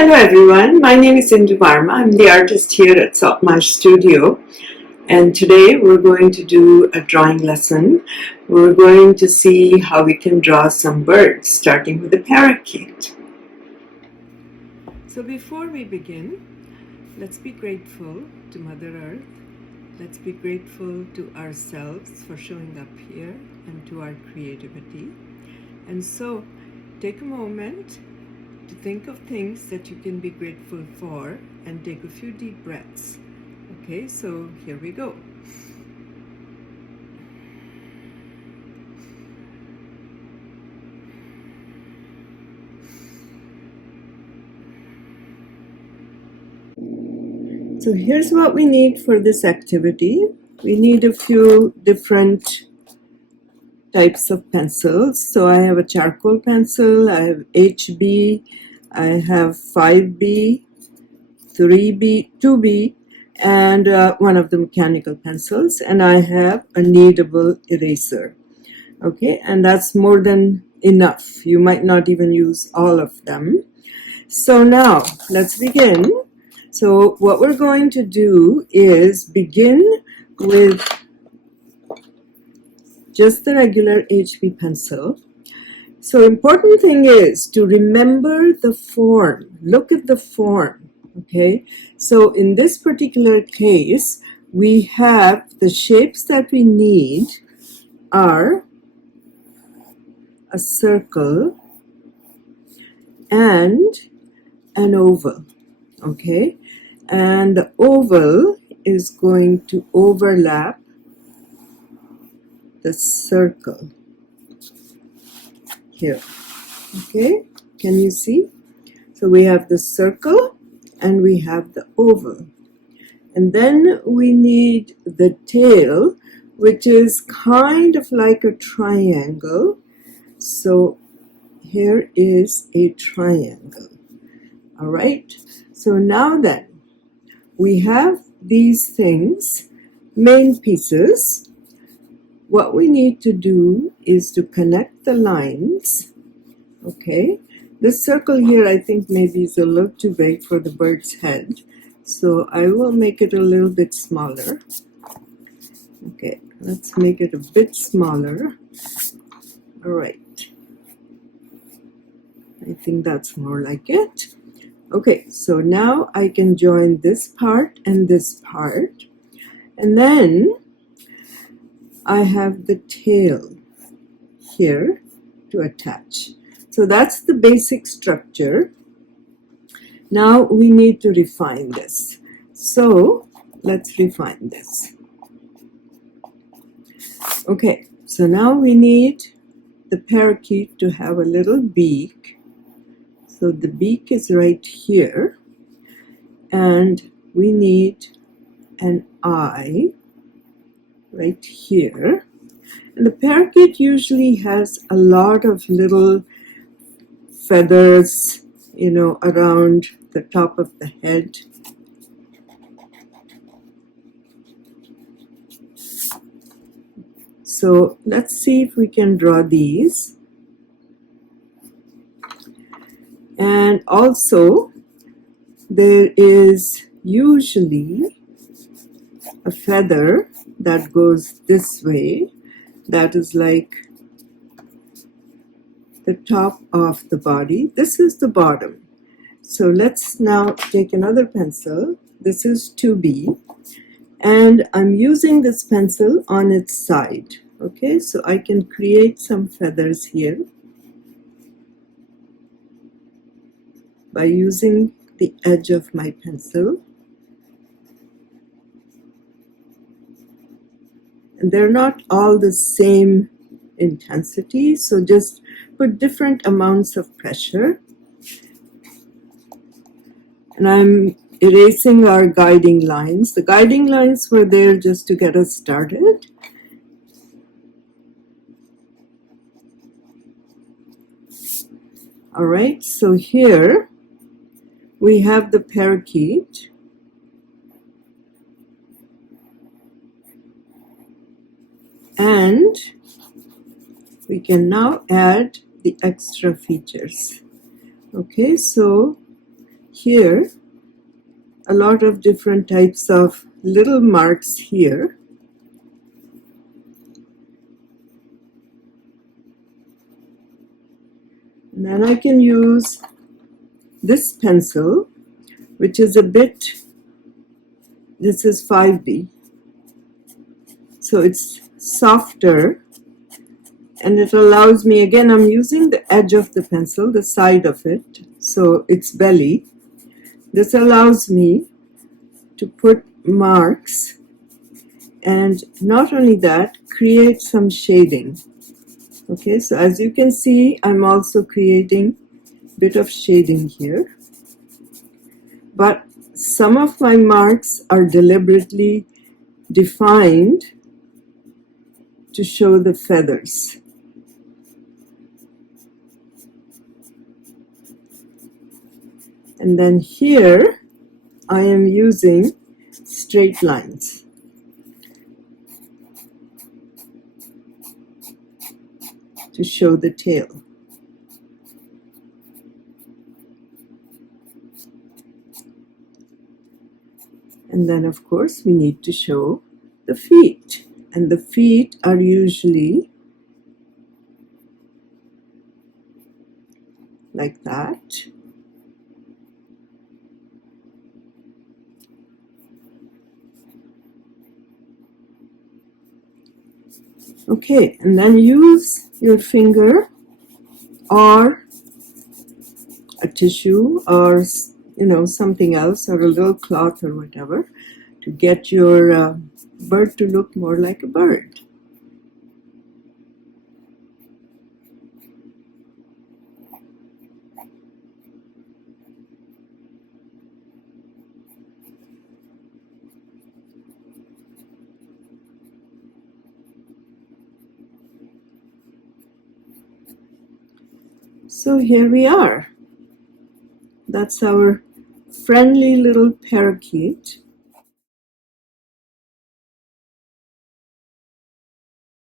Hello everyone, my name is Indu Varma. I'm the artist here at Saltmarsh Studio, and today we're going to do a drawing lesson. We're going to see how we can draw some birds, starting with a parakeet. So before we begin, let's be grateful to Mother Earth. Let's be grateful to ourselves for showing up here and to our creativity. And so take a moment to think of things that you can be grateful for and take a few deep breaths. Okay, so here we go. So here's what we need for this activity. We need a few different types of pencils. So I have a charcoal pencil, I have HB, I have 5B, 3B, 2B, and one of the mechanical pencils, and I have a kneadable eraser. Okay, and that's more than enough. You might not even use all of them. So now let's begin. So what we're going to do is begin with just the regular HB pencil. So important thing is to remember the form. Look at the form. Okay, so in this particular case, we have the shapes that we need are a circle and an oval. Okay, and the oval is going to overlap the circle here. Okay, can you see? So we have the circle and we have the oval, and then we need the tail, which is kind of like a triangle. So here is a triangle. All right, so now then we have these things, main pieces. What we need to do is to connect the lines. Okay, this circle here I think maybe is a little too big for the bird's head, so I will make it a little bit smaller. Okay, let's make it a bit smaller. All right, I think that's more like it. Okay, so now I can join this part and this part, and then I have the tail here to attach. So that's the basic structure. Now we need to refine this. So let's refine this. Okay, so now we need the parakeet to have a little beak. So the beak is right here, and we need an eye right here. And the parakeet usually has a lot of little feathers, you know, around the top of the head. So let's see if we can draw these. And also there is usually a feather that goes this way, that is like the top of the body. This is the bottom. So let's now take another pencil. This is 2B, and I'm using this pencil on its side. Okay, so I can create some feathers here by using the edge of my pencil. And they're not all the same intensity, so just put different amounts of pressure. And I'm erasing our guiding lines. The guiding lines were there just to get us started. All right, so here we have the parakeet. And we can now add the extra features. Okay, so here a lot of different types of little marks here. And then I can use this pencil, which is a bit, this is 5B, so it's softer, and it allows me, again I'm using the edge of the pencil, the side of it, so it's belly. This allows me to put marks, and not only that, create some shading. Okay, so as you can see, I'm also creating a bit of shading here, but some of my marks are deliberately defined to show the feathers. And then here I am using straight lines. To show the tail. And then of course we need to show the feet, and the feet are usually like that. Okay, and then use your finger or a tissue or something else, or a little cloth or whatever, to get your bird to look more like a bird. So here we are. That's our friendly little parakeet.